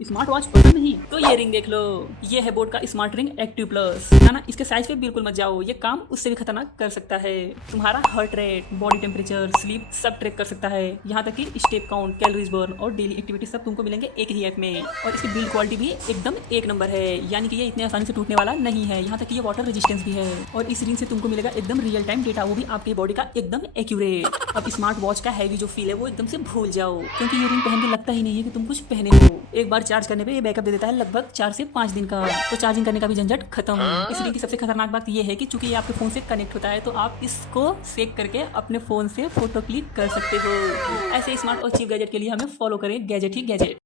Smart watch पसंद नहीं तो ये रिंग देख लो। ये है बोट का स्मार्ट रिंग एक्टिव प्लस। ना इसके साइज पे बिल्कुल मत जाओ, ये काम उससे भी खतरनाक कर सकता है। तुम्हारा heart rate, body temperature, sleep सब ट्रैक कर सकता है। यहाँ तक कि स्टेप काउंट, कैलोरीज बर्न और डेली एक्टिविटी सब तुमको मिलेंगे एक ही ऐप में। और इसकी बिल्ड क्वालिटी भी एकदम एक नंबर है, यानी कि ये इतने आसानी से टूटने वाला नहीं है। यहाँ तक कि ये वाटर रेजिस्टेंस भी है। और इस रिंग से तुमको मिलेगा एकदम रियल टाइम डेटा, वो भी आपकी बॉडी का एकदम एक्यूरेट। अब स्मार्ट वॉच का हैवी जो फील है वो एकदम से भूल जाओ, क्योंकि ये रिंग पहन के लगता ही नहीं है कि तुम कुछ पहने हो। एक बार चार्ज करने पे ये बैकअप दे देता है लगभग 4 से 5 दिन का। तो चार्जिंग करने का भी झंझट खत्म। इस रिंग की सबसे खतरनाक बात ये है कि चूंकि ये आपके फोन से कनेक्ट होता है, तो आप इसको सेक करके अपने फोन से फोटो क्लिक कर सकते हो। ऐसे स्मार्ट और चीप गैजेट के लिए हमें फॉलो करें गैजेट ही गैजेट।